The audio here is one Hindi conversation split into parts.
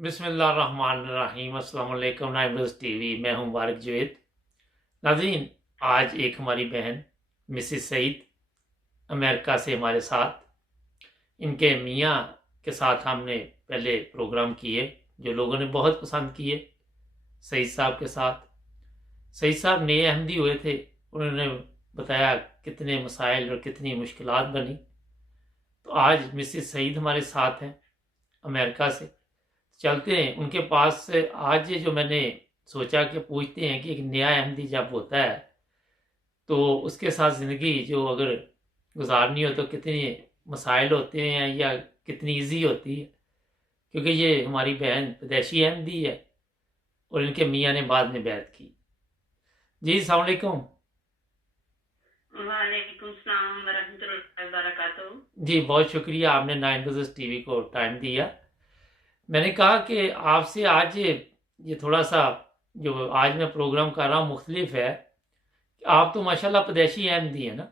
बिस्मिल्लाहिर्रहमानिर्रहीम। अस्सलाम वालेकुम। नाइब्स टीवी, मैं हूं मुबारक जवेद। नाज़रीन, आज एक हमारी बहन मिसिस सईद अमेरिका से हमारे साथ, इनके मियाँ के साथ हमने पहले प्रोग्राम किए जो लोगों ने बहुत पसंद किए। सईद साहब के साथ, सईद साहब नए अहमदी हुए थे, उन्होंने बताया कितने मसाइल और कितनी मुश्किलात बनी। तो आज मिसिस सईद हमारे साथ हैं अमेरिका से। चलते हैं उनके पास से। आज ये जो मैंने सोचा कि पूछते हैं कि एक नया अहमदी जब होता है तो उसके साथ ज़िंदगी जो अगर गुजारनी हो तो कितने मसाइल होते हैं या कितनी इजी होती है, क्योंकि ये हमारी बहन पैदाइशी अहमदी है और इनके मियाँ ने बाद में बैत की। जी अस्सलाम वालेकुम। वालेकुम सलाम वरहमतुल्लाहि वबरकातुहू। जी बहुत शुक्रिया, आपने 9 टीवी को टाइम दिया। मैंने कहा कि आपसे आज ये थोड़ा सा जो आज मैं प्रोग्राम कर रहा हूँ मुख्तलिफ है। आप तो माशाल्लाह पैदाइशी अहमदी है ना,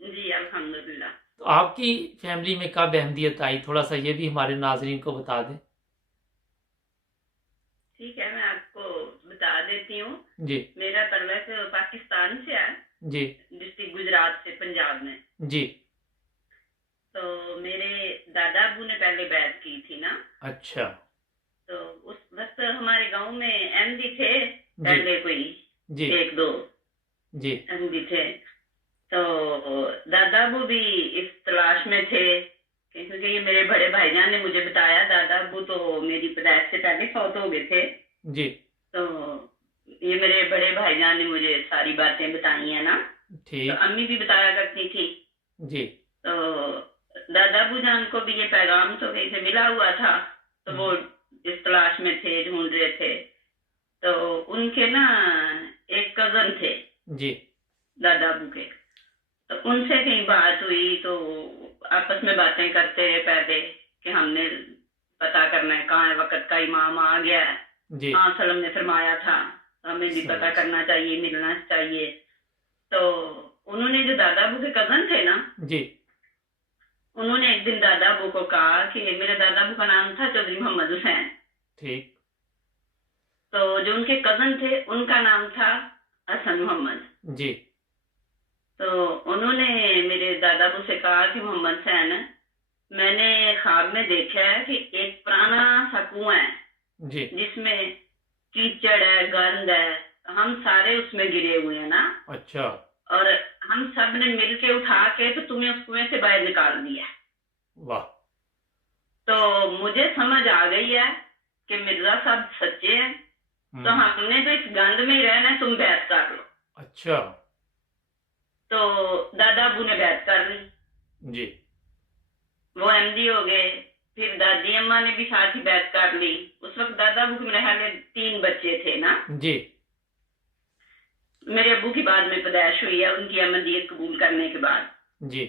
जी अल्हम्दुलिल्लाह। तो आपकी फैमिली में कब अहमदियत आई, थोड़ा सा ये भी हमारे नाजरीन को बता दें। ठीक है, मैं आपको बता देती हूँ। जी। मेरा तलक पाकिस्तान से है, जी। डिस्ट्रिक्ट गुजरात से, पंजाब में। जी। तो मेरे दादा अबू ने पहले बैत की थी ना। अच्छा। तो उस वक्त हमारे गांव में अहमदी थे, जी। पहले कोई जी। एक दो जी। अहमदी थे। तो दादा अबू भी इस तलाश में थे, क्योंकि ये मेरे बड़े भाईजान ने मुझे बताया, दादा अबू तो मेरी पैदाइश से पहले फौत हो गए थे। जी। तो ये मेरे बड़े भाईजान ने मुझे सारी बातें बताई है ना। तो ठीक। अम्मी भी बताया करती थी। जी। तो दादा अबू जान को भी ये पैगाम तो कहीं से मिला हुआ था, तो वो इस तलाश में थे, ढूंढ रहे थे। तो उनके ना एक कजन थे जी। दादा अबू के। तो उनसे कहीं बात हुई, तो आपस में बातें करते रहे पहले कि हमने पता करना है कहाँ है, वक्त का इमाम आ गया है। जी। हाँ सलम ने फरमाया था हमें भी पता सही। करना चाहिए, मिलना चाहिए। तो उन्होंने जो दादा अबू के कजन थे ना, जी। उन्होंने एक दिन दादा अबू को कहा कि मेरे दादा अबू का नाम था चौधरी मोहम्मद हुसैन। ठीक। तो जो उनके कजन थे उनका नाम था हसन मोहम्मद। जी। तो उन्होंने मेरे दादा अबू से कहा कि मोहम्मद हुसैन, मैंने ख्वाब में देखा है कि एक पुराना सा कुआं है जी। जिसमें कीचड़ है, गंद है, हम सारे उसमें गिरे हुए हैं ना। अच्छा। और हम सब ने मिलके उठा के तो तुम्हें उस कुएं से बाहर निकाल दिया। वाह। तो मुझे समझ आ गई है कि मिर्जा साहब सच्चे हैं। तो हमने तो इस गंद में ही रहना है, तुम बैत कर लो। अच्छा। तो दादा अबू ने बैत कर ली, जी। वो एमडी हो गए। फिर दादी अम्मा ने भी साथ ही बैत कर ली। उस वक्त दादा अबू के मेरे ख्याल में 3 बच्चे थे ना। जी। मेरे अबू की बाद में पैदाइश हुई है, उनकी अहमदियत कबूल करने के बाद। जी।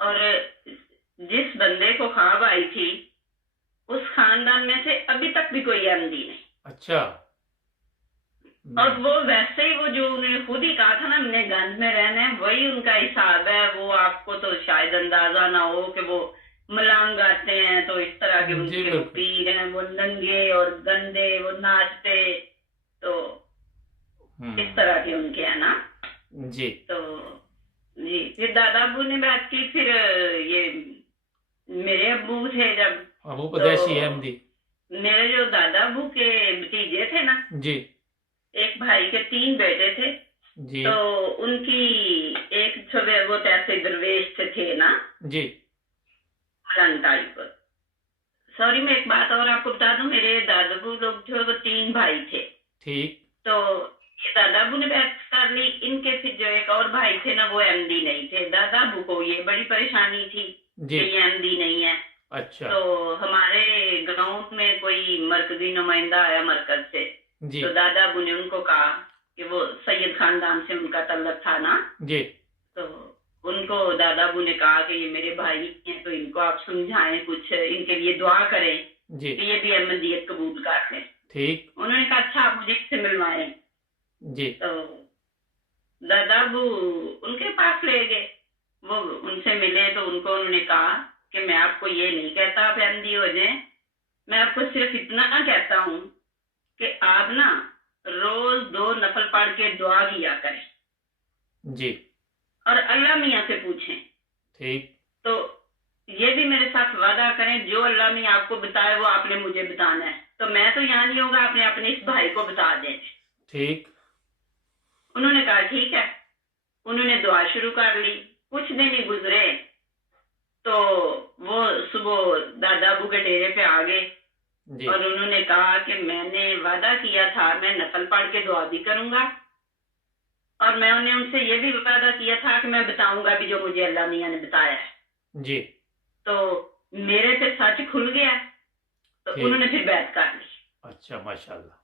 और जिस बंदे को ख्वाब आई थी, उस खानदान में से अभी तक भी कोई अहमदी नहीं। अच्छा। और वो वैसे ही, वो जो उन्होंने खुद ही कहा था ना हमने गंज में रहना है, वही उनका हिसाब है। वो आपको तो शायद अंदाजा ना हो कि वो मलंग आते हैं तो इस तरह के जी उनके वो बिल्कुल। पीर हैं, वो नंगे और गंदे, वो नाचते। तो इस तरह के उनके है ना। जी। तो जी, फिर दादा अबू ने बात की। फिर ये मेरे अबू थे जब, अबू तो पैदाइशी अहमदी। मेरे जो दादा अबू के भतीजे थे ना, जी। एक भाई के 3 बेटे थे। जी। तो उनकी एक छबे वो ऐसे दरवेश थे ना, जी। मलंग टाइप। सॉरी, मैं एक बात और आपको बता दूं, मेरे दादाबू लोग थे वो 3 भाई थे। ठीक। तो ये दादाबू ने बैत कर ली। इनके फिर जो एक और भाई थे ना, वो एमडी नहीं थे। दादाबू को ये बड़ी परेशानी थी जी। कि ये एमडी नहीं है। अच्छा। तो हमारे गांव में कोई मरकजी नुमाइंदा आया मरकज से। जी। तो दादाबू ने उनको कहा कि वो सैयद खानदान से उनका तल्लक था ना। जी। तो उनको दादाबू ने कहा कि ये मेरे भाई हैं, तो इनको आप समझाएं, कुछ इनके लिए दुआ करें जी। कि ये भी अहमदियत कबूल कर लें। ठीक। उन्होंने कहा अच्छा, आप मुझे इससे मिलवाएं। जी। तो दादाबू उनके पास ले गए। वो उनसे मिले तो उनको उन्होंने कहा कि मैं आपको ये नहीं कहता आप अहमदी हो जाएं, मैं आपको सिर्फ इतना कहता हूँ कि आप ना रोज 2 नफल पढ़ के दुआ किया करें जी और अल्लाह मियाँ से पूछें। ठीक तो ये भी मेरे साथ वादा करें, जो अल्लाह मियाँ आपको बताए वो आपने मुझे बताना है। तो मैं तो यहाँ नहीं होगा, आपने अपने इस भाई को बता दें। ठीक। उन्होंने कहा ठीक है। उन्होंने दुआ शुरू कर ली। कुछ दिन ही गुजरे तो वो सुबह दादा अबू के डेरे पे आ गए जी और उन्होंने कहा कि मैंने वादा किया था मैं नफल पढ़ के दुआ भी करूंगा और मैं उन्हें उनसे ये भी वादा किया था कि मैं बताऊंगा भी जो मुझे अल्लाह मियाँ ने बताया है। जी तो मेरे पे सच खुल गया। तो ठीक। उन्होंने फिर बैत कर ली। अच्छा माशाल्लाह।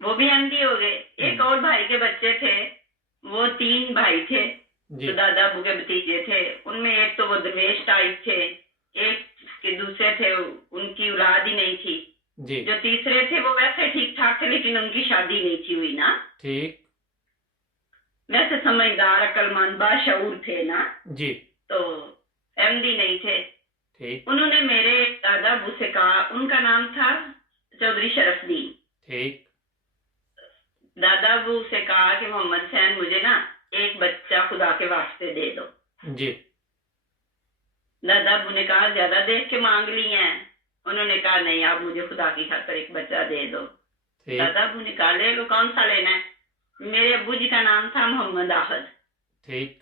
वो भी एमडी हो गए। एक और भाई के बच्चे थे, वो 3 भाई थे जी जो दादा अबू के भतीजे थे। उनमें एक तो वो दरवेश टाइप थे, एक के दूसरे थे उनकी औलाद ही नहीं थी, जी जो तीसरे थे वो वैसे ठीक ठाक थे लेकिन उनकी शादी नहीं थी हुई ना। ठीक। वैसे समझदार अक्लमंद बाशऊर थे ना, जी तो एमडी नहीं थे। ठीक उन्होंने मेरे दादा अबू से कहा, उनका नाम था चौधरी शरफदीन। ठीक। दादा अबू से कहा कि मोहम्मद सैन मुझे ना एक बच्चा खुदा के वास्ते दे दो। जी दादा अबू ने कहा ज्यादा देख के मांग ली हैं। उन्होंने कहा नहीं, आप मुझे खुदा की खातर एक बच्चा दे दो। ठीक दादा अबू ने कहा ले लो, कौन सा लेना है। मेरे अबू जी का नाम था मोहम्मद आहद। ठीक।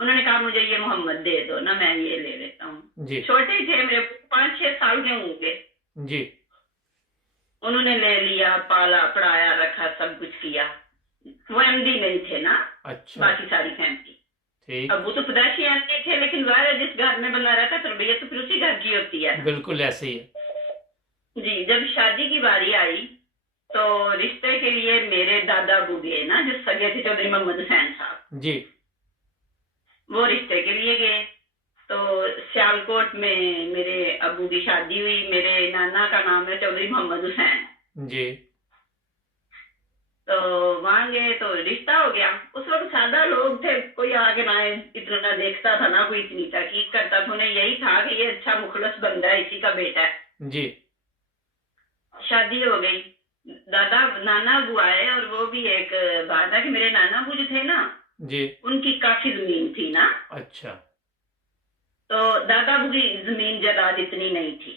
उन्होंने कहा मुझे ये मोहम्मद दे दो ना, मैं ये ले लेता हूँ। जी छोटे थे मेरे, 5-6 साल के होंगे। जी उन्होंने ले लिया, पाला पढ़ाया रखा, सब कुछ किया। वो एमडी नहीं थे ना, अच्छा बाकी सारी फैमिली। ठीक। अब वो तो पैदाइशी एमडी थे, लेकिन वह जिस घर में बंदा रहता है तरबियत तो फिर उसी घर की होती है। बिल्कुल ऐसे ही है। जी, जब शादी की बारी आई तो रिश्ते के लिए मेरे दादा अबू गए ना, जो सगे थे चौधरी मोहम्मद हुसैन साहब, जी वो रिश्ते के लिए गए। तो सियालकोट में मेरे अबू की शादी हुई। मेरे नाना का नाम है चौधरी मोहम्मद हुसैन। जी तो वहां गए तो रिश्ता हो गया। उस वक्त सादा लोग थे, कोई आगे ना इतना देखता था ना कोई इतनी तहकीक करता था। उन्हें यही था कि ये अच्छा मुखलस बंदा है, इसी का बेटा है। जी शादी हो गई। दादा नाना अबू आए और वो भी एक बात है कि मेरे नाना अबू जो थे ना, जी उनकी काफी जमीन थी ना। अच्छा तो दादा अबू की जमीन जायदाद इतनी नहीं थी।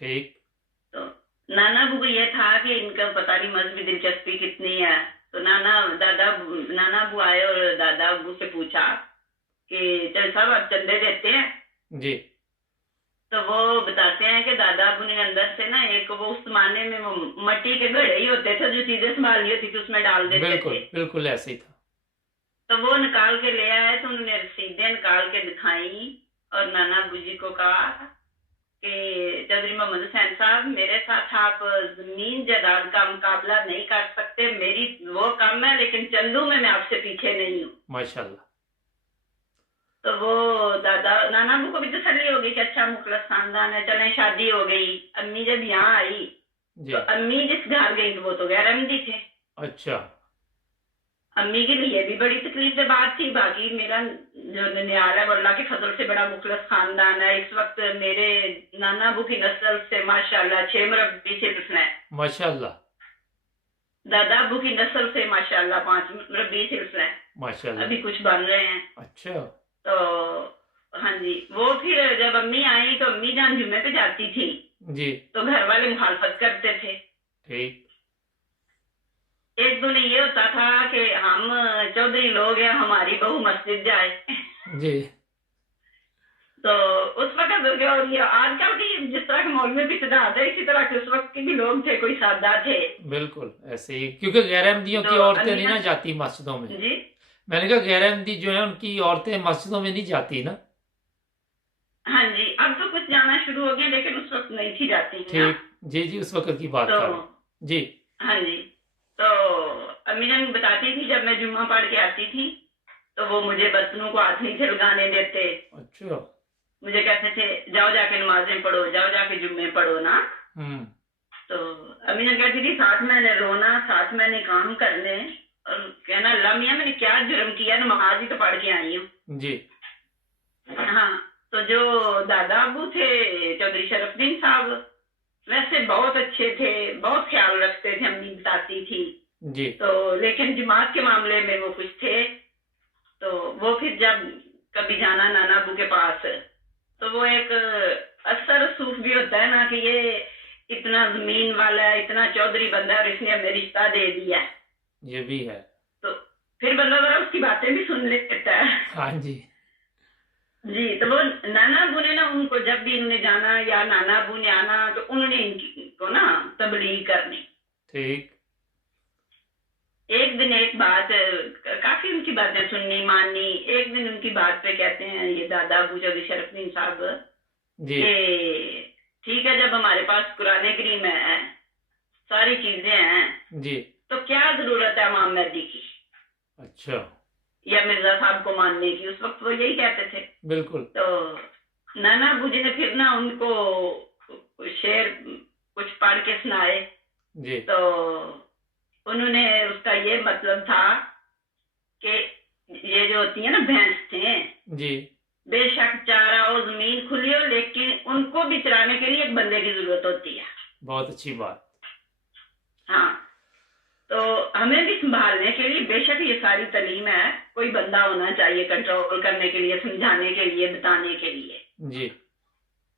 ठीक। तो नाना अबू को ये था कि इनका पता नहीं मजहबी दिलचस्पी कितनी है। तो नाना अबू आए और दादा अबू से पूछा कि चल साहब आप चंदे देते हैं। जी तो वो बताते हैं कि दादा अबू ने अंदर से ना एक वो उस जमाने में वो मट्टी के घड़े ही होते थे, जो चीजें संभालनी होती थी उसमें डाल देते बिल्कुल थे। बिल्कुल ऐसे ही था। तो वो निकाल के ले आए। तो उन्होंने रसीदें निकाल के दिखाई और नाना अबू जी को कहा कि चौधरी मोहम्मद हुसैन साहब, मेरे साथ आप जमीन जायदाद का मुकाबला नहीं कर सकते। मेरी वो कम है लेकिन चंदू में मैं आपसे पीछे नहीं हूँ। माशाल्लाह। तो वो नाना अबू को भी तसल्ली हो गई कि अच्छा मुखलस खानदान है। चले शादी हो गई। अम्मी जब यहाँ आई जी तो अम्मी जिस घर गई तो वो तो गैर अहमदी थे। अच्छा अम्मी के लिए भी बड़ी तकलीफ की बात थी। बाकी मेरा जो ननियाल है वो अल्लाह के फजल से बड़ा मुखलस खानदान है। इस वक्त मेरे नाना अबू की नस्ल से माशाल्लाह 6 मुरब्बी सिल्फ हैं। माशाल्लाह। दादा अबू की नस्ल से माशाल्लाह 5 मुरब्बी सिल्फ हैं। माशाल्लाह। अभी कुछ बन रहे हैं। अच्छा तो हाँ जी, वो फिर जब अम्मी आई तो अम्मी जान जुम्मे पे जाती थी जी तो घर वाले मुखालफत करते थे। ठीक। एक दिन ये होता था कि हम चौधरी लोग हैं, हमारी बहू मस्जिद जाए। जी तो उस वक्त और ये आजकल की जिस तरह के मौलवी भी सिद्धांत है, इसी तरह के उस वक्त के भी लोग थे, कोई सादा थे। बिल्कुल ऐसे ही, क्योंकि गैर अहमदियों की तो औरतें नहीं ना जाती मस्जिदों में। जी मैंने कहा गैर अहमदी जो है उनकी औरतें मस्जिदों में नहीं जाती ना। हाँ जी, अब तो कुछ जाना शुरू हो गया लेकिन उस वक्त नहीं थी जाती ना। ठीक। जी जी उस वक्त की बात तो कर रहे हैं। जी हाँ जी, तो अम्मी जान बताती थी जब मैं जुम्मा पढ़ के आती थी तो वो मुझे बर्तनों को हाथ नहीं से लगाने देते। अच्छा। मुझे कहते थे जाओ जाके नमाजें पढ़ो, जाओ जाके जुम्मे पढ़ो ना। तो अम्मी जान कहती थी साथ मैंने रोना, साथ मैंने काम करने और कहना अल्लाह मियाँ मैंने क्या जुर्म किया, नमाज ही तो पढ़ के आई हूँ। जी हाँ, तो जो दादा अबू थे चौधरी शरफदीन साहब, बहुत अच्छे थे, बहुत ख्याल रखते थे, अम्मी बताती थी जी। तो। लेकिन दिमाग के मामले में वो कुछ थे। तो वो फिर जब कभी जाना नाना अबू के पास, तो वो एक अक्सर सूफ भी होता है ना कि ये इतना जमीन वाला है, इतना चौधरी बंदा है और इसने हमें रिश्ता दे दिया है। ये भी है। तो फिर बंदा जरा उसकी बातें भी सुन लेता है। हाँ जी। जी। तो वो नाना अबू ने ना उनको, जब भी इन्होंने जाना या नाना अबू ने आना, तो उन्होंने इनको ना तबलीग करनी। ठीक। एक दिन एक बात, काफी उनकी बातें सुननी माननी। एक दिन उनकी बात पे कहते हैं ये दादा अबू चौधरी शरफुद्दीन साहब जी। कि ठीक है, जब हमारे पास कुरान करीम है, सारी चीजें हैं, जी। तो क्या जरूरत है इमाम मेहदी की अच्छा। या मिर्जा साहब को मानने की? उस वक्त वो यही कहते थे। बिल्कुल। तो नाना अबू जी ने फिर ना उनको शेर कुछ पढ़ के सुनाए। जी। तो उन्होंने, उसका ये मतलब था कि ये जो होती है ना भैंस थे, जी। बेशक चारा और जमीन खुली हो, लेकिन उनको भी चराने के लिए एक बंदे की जरूरत होती है। बहुत अच्छी बात। हाँ। तो हमें भी संभालने के लिए बेशक ये सारी तालीम है, कोई बंदा होना चाहिए कंट्रोल करने के लिए, समझाने के लिए, बताने के लिए। जी।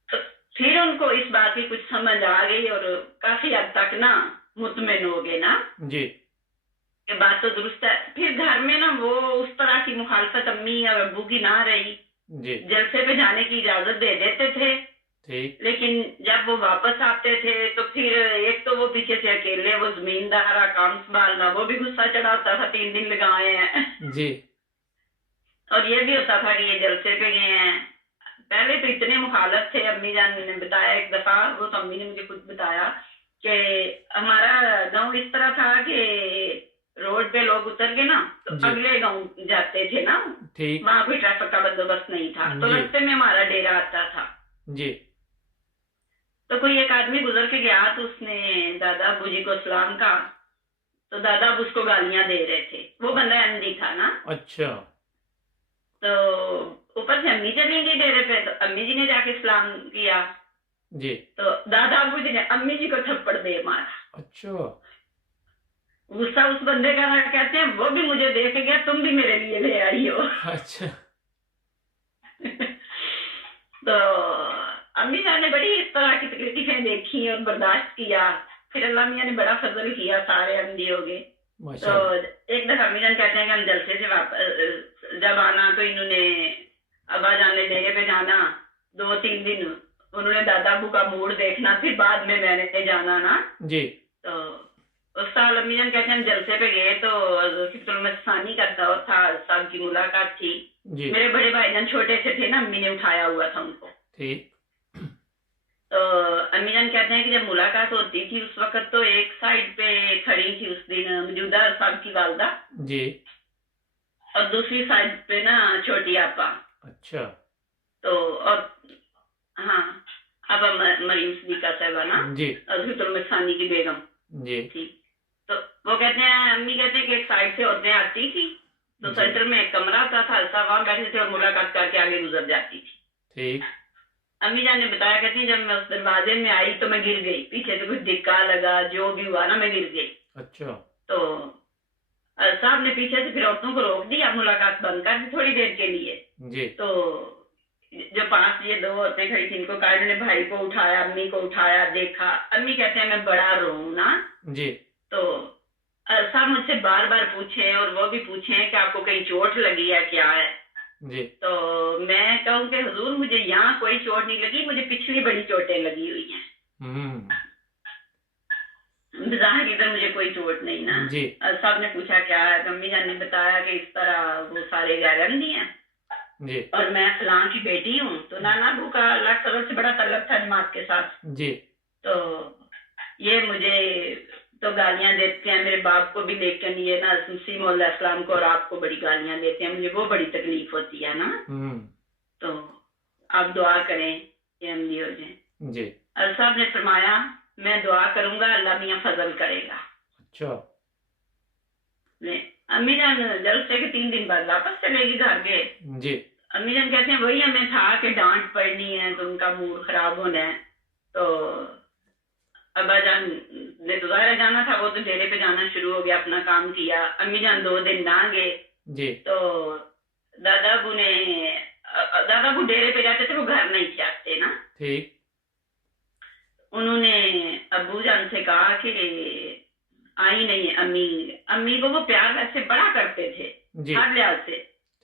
तो फिर उनको इस बात की कुछ समझ आ गई और काफी हद तक ना मुतमिन हो गए ना। जी। ये बात तो दुरुस्त है। फिर घर में ना वो उस तरह की मुखालफत अम्मी और अब्बू की ना रही। जी। जलसे पे जाने की इजाजत दे देते थे, ठीक। लेकिन जब वो वापस आते थे तो फिर एक तो वो पीछे से अकेले, वो जमींदारा काम संभालना, वो भी गुस्सा चढ़ाता था, 3 दिन लगाए हैं। जी। और ये भी होता था कि ये जलसे पे गए हैं। पहले तो इतने मुखालफ थे। अम्मी जान ने बताया एक दफा, वो तो अम्मी ने मुझे खुद बताया कि हमारा गांव इस तरह था कि रोड पे लोग उतर के ना तो जी। अगले गांव जाते थे ना। ठीक। वहां कोई ट्रैफिक का बंदोबस्त नहीं था, तो जी। रास्ते में हमारा डेरा आता था। जी। तो कोई एक आदमी गुजर के गया, तो उसने दादा अबू जी को सलाम कहा, तो दादा अबू उसको गालियां दे रहे थे। वो बंदा अहमदी था ना। अच्छा। तो ऊपर से अम्मी चली गई डेरे पे, तो अम्मी जी ने जाके सलाम किया। जी। तो दादा अबू जी ने अम्मी जी को थप्पड़ दे मारा। अच्छा। गुस्सा उस बंदे का ना, कहते हैं वो भी मुझे देख के गया, तुम भी मेरे लिए ले आई हो। अच्छा। तो अम्मी जान ने बड़ी इस तरह की तकलीफें देखी और बर्दाश्त किया। फिर अल्लाह मियाँ ने बड़ा फजल किया, सारे अहमदी हो गए। तो माशाअल्लाह। एक दफा अम्मी जान कहते हैं कि हम जलसे से वापस जब आना, तो इन्होंने अब्बा जान ने डेरे पे जाना 2-3 दिन। उन्होंने दादा अबू का मूड देखना, फिर बाद में मैंने जाना ना। जी। तो उस साल अम्मी जान कहते हैं हम जलसे पे गए, तो हिफ्जुल मस्तानी का दौर था, साहब की मुलाकात थी। जी। मेरे बड़े भाईजान छोटे से थे ना, अम्मी ने उठाया हुआ था उनको। ठीक। तो अम्मी जान कहते हैं कि जब मुलाकात होती थी उस वक्त तो एक साइड पे खड़ी थी उस दिन मौजूदा साहब की वालदा, जी। और दूसरी साइड पे ना छोटी आपा। अच्छा। तो और हाँ, आपा मरीम सदीका साहबा ना, जी। और हिफ्जुल मस्तानी की बेगम जी। थी। तो वो कहते हैं, अम्मी कहते हैं कि एक साइड से औरतें आती थी, तो जी। सेंटर में एक कमरा था, खालसा वहां बैठे थे और मुलाकात करके आगे गुजर जाती थी। ठीक। अम्मी जान ने बताया, कहती है जब मैं उस दरवाजे में आई तो मैं गिर गई, पीछे से कुछ धक्का लगा, जो भी हुआ ना मैं गिर गई। अच्छा। तो साहब ने पीछे से फिर औरतों को रोक दिया, मुलाकात बंद कर दी थोड़ी देर के लिए। जी। तो जो पास ये 2 औरतें खड़ी थी, इनको कहा, इन्होंने भाई को उठाया, अम्मी को उठाया, देखा। अम्मी कहते हैं मैं बड़ा रोऊं ना। जी। तो साहब मुझसे बार बार पूछे, और वो भी पूछे कि आपको कहीं चोट लगी है क्या है। जी। तो मैं कहूँ कि हुजूर मुझे यहाँ कोई चोट नहीं लगी, मुझे पिछली बड़ी चोटें लगी हुई हैं। जाहिर इधर मुझे कोई चोट नहीं ना। जी। साहब ने पूछा क्या है, तो अम्मी जान ने बताया कि इस तरह वो सारे गैर अहमदी हैं जी। और मैं फलां की बेटी हूँ। तो नाना अबू का अल्लाह ताला से बड़ा तल्लक था जमात के साथ। जी। तो ये मुझे तो गालियां देते हैं, मेरे बाप को भी, लेकिन ये ना मसीह मौला इस्लाम को और आपको बड़ी गालियां देते हैं, मुझे वो बड़ी तकलीफ होती है ना। तो आप दुआ करें कि अहमदी हो जाए। जी। साहब ने फरमाया मैं दुआ करूंगा, अल्लाह मियाँ फजल करेगा। अच्छा। अम्मी जान जलसे के 3 दिन बाद वापस चलेगी घर के। जी। अम्मी जान कहते हैं वही हमें था कि डांट पड़नी है तो उनका मूड खराब होना है। तो अब्बा जान ने तो ज़ाहिर जाना था, वो तो डेरे पे जाना शुरू हो गया, अपना काम किया। अम्मी जान 2 दिन ना गए जी। तो दादा अबू ने दादा अबू डेरे पे जाते थे, वो घर नहीं थे आते ना। ठीक। उन्होंने अब्बू जान से कहा कि आई नहीं अम्मी। अम्मी को वो प्यार वैसे बड़ा करते थे जी। हर लिहाज से।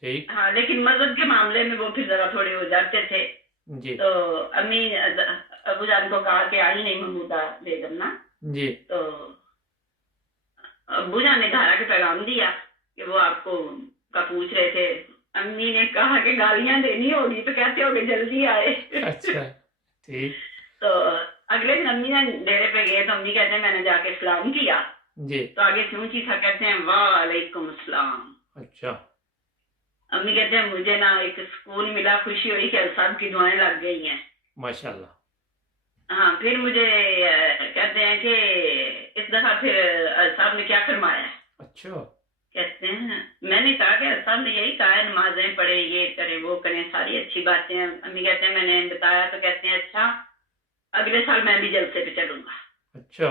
ठीक। हाँ, लेकिन मजहब के मामले में वो फिर जरा थोड़े हो जाते थे। जी। तो अम्मी अबू जान को कहा कि आई नहीं महमूदा बेगम ना। जी। तो अबू जान ने घर आके पैगाम दिया कि वो आपको का पूछ रहे थे। अम्मी ने कहा कि गालियां देनी होगी तो कहते होगे जल्दी आए। अच्छा। ठीक। तो अगले दिन अम्मी ने डेरे पे गए तो अम्मी कहते हैं मैंने जाके सलाम किया। जी। तो आगे से ऊंची था, कहते हैं वालेकुम अस्सलाम। अच्छा। अम्मी कहते हैं मुझे ना एक सुकून मिला, खुशी हुई कि साहब की दुआएं लग गई हैं। माशाल्लाह। हाँ, फिर मुझे कहते हैं कि इस दफा फिर साहब ने क्या फरमाया। अच्छा। कहते हैं मैंने कहा कि साहब ने यही कहा है नमाजें पढ़े, ये करें वो करें, सारी अच्छी बातें हैं। अम्मी कहते हैं मैंने बताया तो कहते हैं अच्छा अगले साल मैं भी जलसे पे चलूंगा। अच्छा।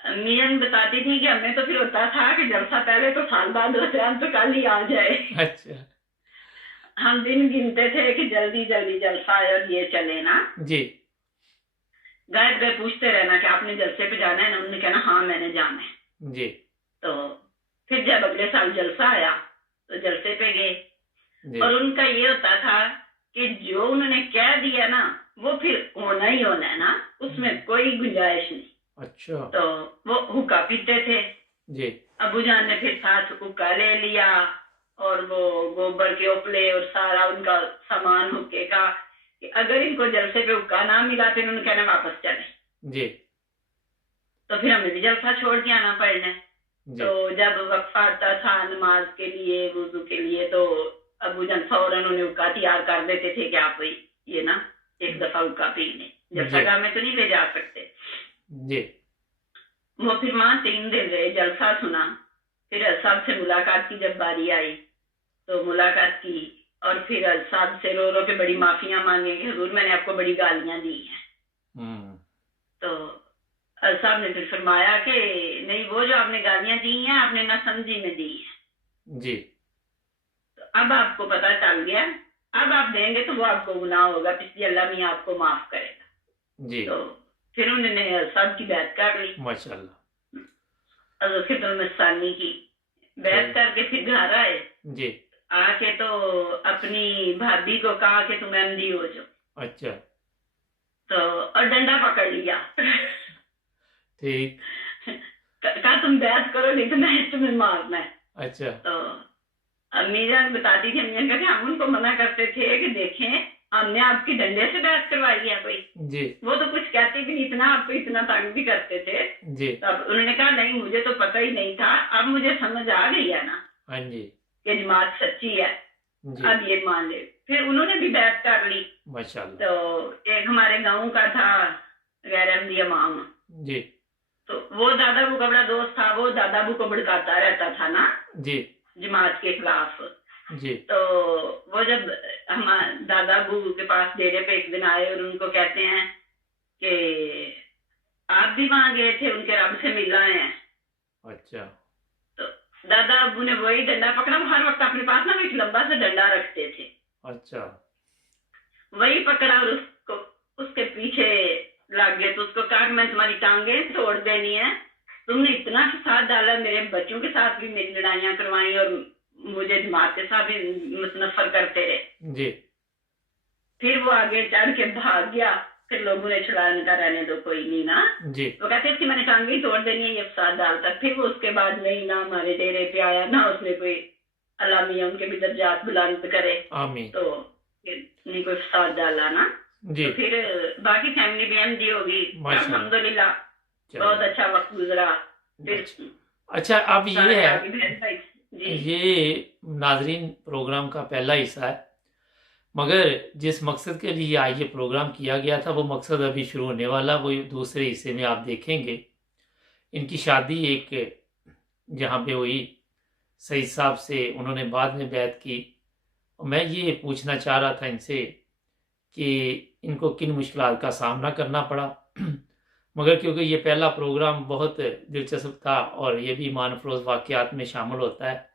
अम्मी जान बताती थी कि हमें तो फिर होता था कि जलसा पहले तो साल बाद होते, हम तो कल ही आ जाए। अच्छा। हम दिन गिनते थे कि जल्दी जल्दी जलसा आए और ये चले ना। जी। गायब गए पूछते रहना कि आपने जलसे पे जाना है ना, उन्होंने कहना हाँ मैंने जाना है। जी। तो फिर जब अगले साल जलसा आया तो जलसे पे गए। जी। और उनका ये होता था कि जो उन्होंने कह दिया ना वो फिर होना ही होना है ना, उसमें कोई गुंजाइश नहीं। अच्छा। तो वो हुक्का पीते थे। जी। अबू जान ने फिर साथ हुक्का ले लिया और वो गोबर के ओपले और सारा उनका सामान हुक्के का, कि अगर इनको जलसे पे हुक्का ना मिला तो इन्होंने कहना वापस चले। जी। तो फिर हमें भी जलसा छोड़ के आना पड़ना। तो जब वक्फा आता था नमाज के लिए वुजू के लिए तो अबू जान फौरन उन्हें हुक्का तैयार कर देते थे कि आप ये ना एक दफा हुक्का पी लें, जलसा में तो नहीं ले जा सकते। जी। वो फिर वहां 3 दिन रहे, जलसा सुना। फिर साहब से मुलाकात की जब बारी आई तो मुलाकात की और फिर साहब से रो रो के बड़ी माफियां मांगे कि हुजूर मैंने आपको बड़ी गालियां दी हैं। तो साहब ने फिर फरमाया कि नहीं, वो जो आपने गालियां दी हैं आपने ना समझी में दी है। जी। तो अब आपको पता चल गया, अब आप देंगे तो वो आपको गुनाह होगा, इसलिए अल्लाह मियां आपको माफ करेगा। जी। तो फिर उन्होंने सब की बैत कर ली माशाल्लाह। खिदमत की बैत करके फिर घर आए। जी। आके तो अपनी भाभी को कहा कि तुम एमडी हो जाओ। अच्छा। तो और डंडा पकड़ लिया। ठीक। कहा तुम बैत करो नहीं तो मैं तुम्हें मारना है। अच्छा। तो अम्मी जान बताती थी, अम्मी कहते हम उनको मना करते थे कि देखें हमने आपकी डंडे से बैत करवाई है कोई। जी। वो तो कुछ कहते भी नहीं, इतना आपको इतना तंग भी करते थे। जी। तब उन्होंने कहा नहीं मुझे तो पता ही नहीं था, अब मुझे समझ आ गई है ना। हाँ जी। कि जमात सच्ची है। जी। अब ये मान ले। फिर उन्होंने भी बैत कर ली माशाल्लाह। तो एक हमारे गाँव का था गैर अहमदी इमाम। जी। तो वो दादाबू का बड़ा दोस्त था, वो दादाबू को भड़काता रहता था ना। जी। जमात के खिलाफ। जी। तो वो जब हम दादाबू के पास डेरे पे एक दिन आए और उनको कहते हैं कि आप भी वहां गए थे, उनके रब से मिल आए हैं। अच्छा। तो दादाबू ने वही डंडा पकड़ा, वो हर वक्त अपने पास ना एक लंबा सा डंडा रखते थे। अच्छा। वही पकड़ा और उसको उसके पीछे लग गए। तो उसको कहा मैं तुम्हारी टांगें तोड़ देनी है, तुमने इतना साथ डाला, मेरे बच्चों के साथ भी मेरी लड़ाइयां करवाई और मुझे जमात के साथ भी मुतनफर करते रहे। जी। फिर वो आगे चढ़ के भाग गया, फिर लोगों ने छुड़ाया, उनका रहने दो कोई नहीं ना। जी। वो कहते इसकी मैंने टांगे ही तोड़ देनी है ये साथ डालता। फिर वो उसके बाद नहीं ना हमारे डेरे पे आया ना, उसने कोई अल्लाह मियां उनके भी दर्जात बुलंद करे। आमीन। तो नहीं कोई साथ डाला ना। जी। तो फिर बाकी फैमिली भी एमडी होगी अल्हम्दुलिल्लाह, बहुत अच्छा वक्त गुजरा। अच्छा अब ये है, ये नाजरीन प्रोग्राम का पहला हिस्सा है, मगर जिस मकसद के लिए आज ये प्रोग्राम किया गया था वो मकसद अभी शुरू होने वाला, वो दूसरे हिस्से में आप देखेंगे। इनकी शादी एक जहाँ पे हुई सईद साहब से, उन्होंने बाद में बैत की। मैं ये पूछना चाह रहा था इनसे कि इनको किन मुश्किलात का सामना करना पड़ा मगर क्योंकि ये पहला प्रोग्राम बहुत दिलचस्प था और ये भी ईमान अफरोज़ वाक़यात में शामिल होता है,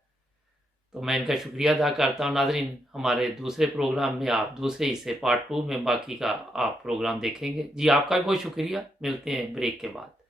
तो मैं इनका शुक्रिया अदा करता हूँ। नाज़रीन, हमारे दूसरे प्रोग्राम में आप दूसरे हिस्से पार्ट 2 में बाकी का आप प्रोग्राम देखेंगे। जी, आपका भी बहुत शुक्रिया। मिलते हैं ब्रेक के बाद।